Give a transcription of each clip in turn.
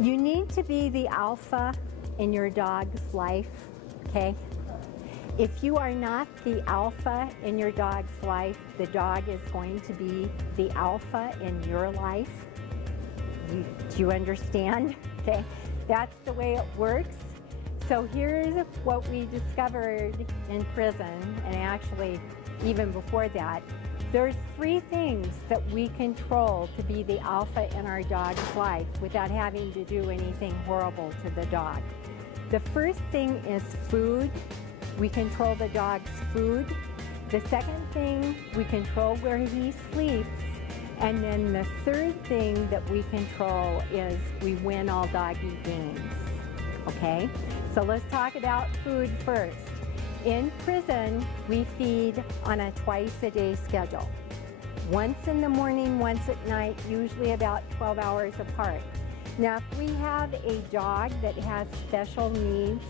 You need to be the alpha in your dog's life, okay? If you are not the alpha in your dog's life, the dog is going to be the alpha in your life. Do you understand? Okay, that's the way it works. So here's what we discovered in prison, and actually even before that. There's 3 things that we control to be the alpha in our dog's life without having to do anything horrible to the dog. The first thing is food. We control the dog's food. The second thing, we control where he sleeps. And then the third thing that we control is we win all doggy games. Okay? So let's talk about food first. In prison, we feed on a twice-a-day schedule. Once in the morning, once at night, usually about 12 hours apart. Now, if we have a dog that has special needs,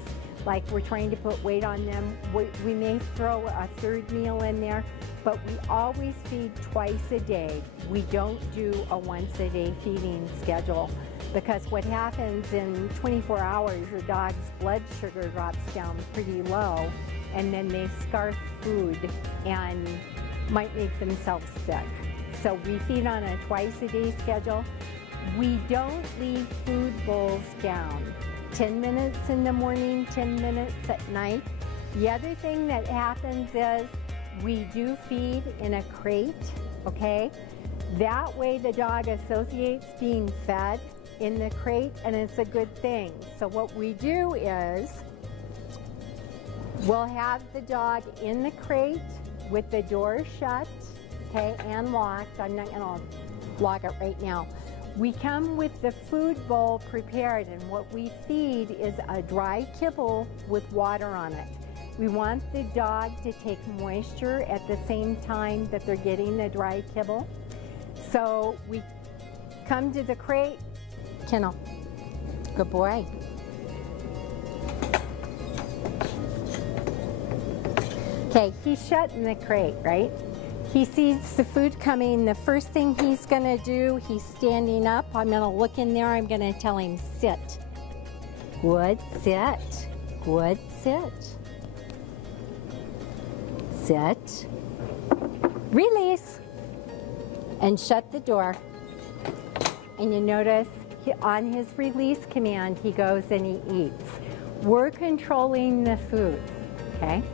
like we're trying to put weight on them, we may throw a third meal in there, but we always feed twice a day. We don't do a once-a-day feeding schedule, because what happens in 24 hours, your dog's blood sugar drops down pretty low, and then they scarf food and might make themselves sick. So we feed on a twice-a-day schedule. We don't leave food bowls down. 10 minutes in the morning, 10 minutes at night. The other thing that happens is we do feed in a crate, okay? That way the dog associates being fed in the crate, and it's a good thing. So what we do is we'll have the dog in the crate with the door shut, okay, and locked. I'm not gonna lock it right now. We come with the food bowl prepared, and what we feed is a dry kibble with water on it. We want the dog to take moisture at the same time that they're getting the dry kibble. So we come to the crate. Kennel, good boy. Okay, he's shut in the crate, right? He sees the food coming. The first thing he's gonna do, he's standing up. I'm gonna look in there, I'm gonna tell him, sit. Good, sit. Good, sit. Sit. Release. And shut the door. And you notice on his release command, he goes and he eats. We're controlling the food, okay?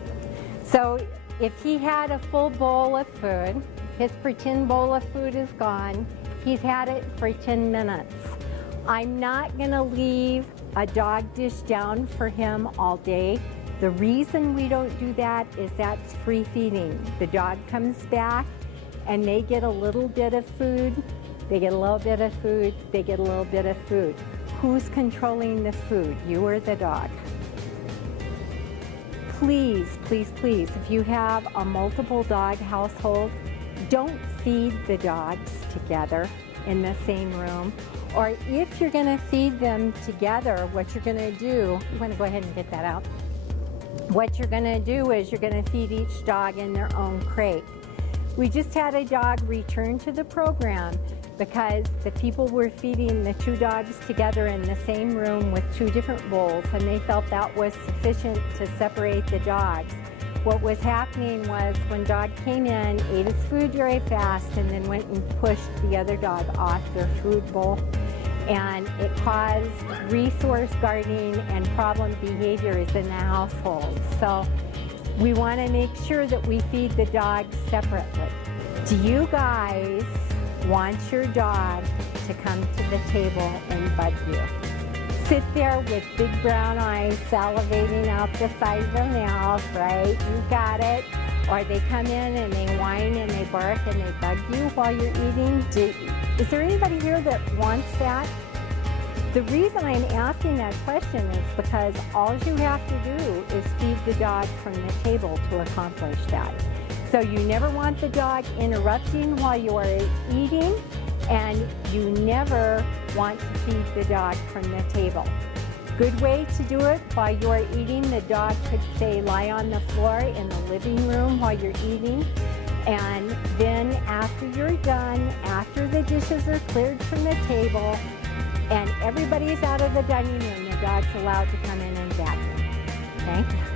So if he had a full bowl of food, his pretend bowl of food is gone. He's had it for 10 minutes. I'm not gonna leave a dog dish down for him all day. The reason we don't do that is that's free feeding. The dog comes back and they get a little bit of food, they get a little bit of food, they get a little bit of food. Who's controlling the food, you or the dog? Please, please, please, if you have a multiple dog household, don't feed the dogs together in the same room. Or if you're gonna feed them together, what you're gonna do, you wanna go ahead and get that out. What you're gonna do is you're gonna feed each dog in their own crate. We just had a dog return to the program because the people were feeding the 2 dogs together in the same room with 2 different bowls, and they felt that was sufficient to separate the dogs. What was happening was when dog came in, ate its food very fast, and then went and pushed the other dog off their food bowl, and it caused resource guarding and problem behaviors in the household. So we want to make sure that we feed the dogs separately. Do you guys want your dog to come to the table and bug you? Sit there with big brown eyes salivating out the side of their mouth, right? You got it. Or they come in and they whine and they bark and they bug you while you're eating. Is there anybody here that wants that? The reason I'm asking that question is because all you have to do is feed the dog from the table to accomplish that. So you never want the dog interrupting while you are eating, and you never want to feed the dog from the table. Good way to do it while you are eating, the dog could say lie on the floor in the living room while you're eating, and then after you're done, after the dishes are cleared from the table, and everybody's out of the dining room, your dog's allowed to come in and vacuum, okay?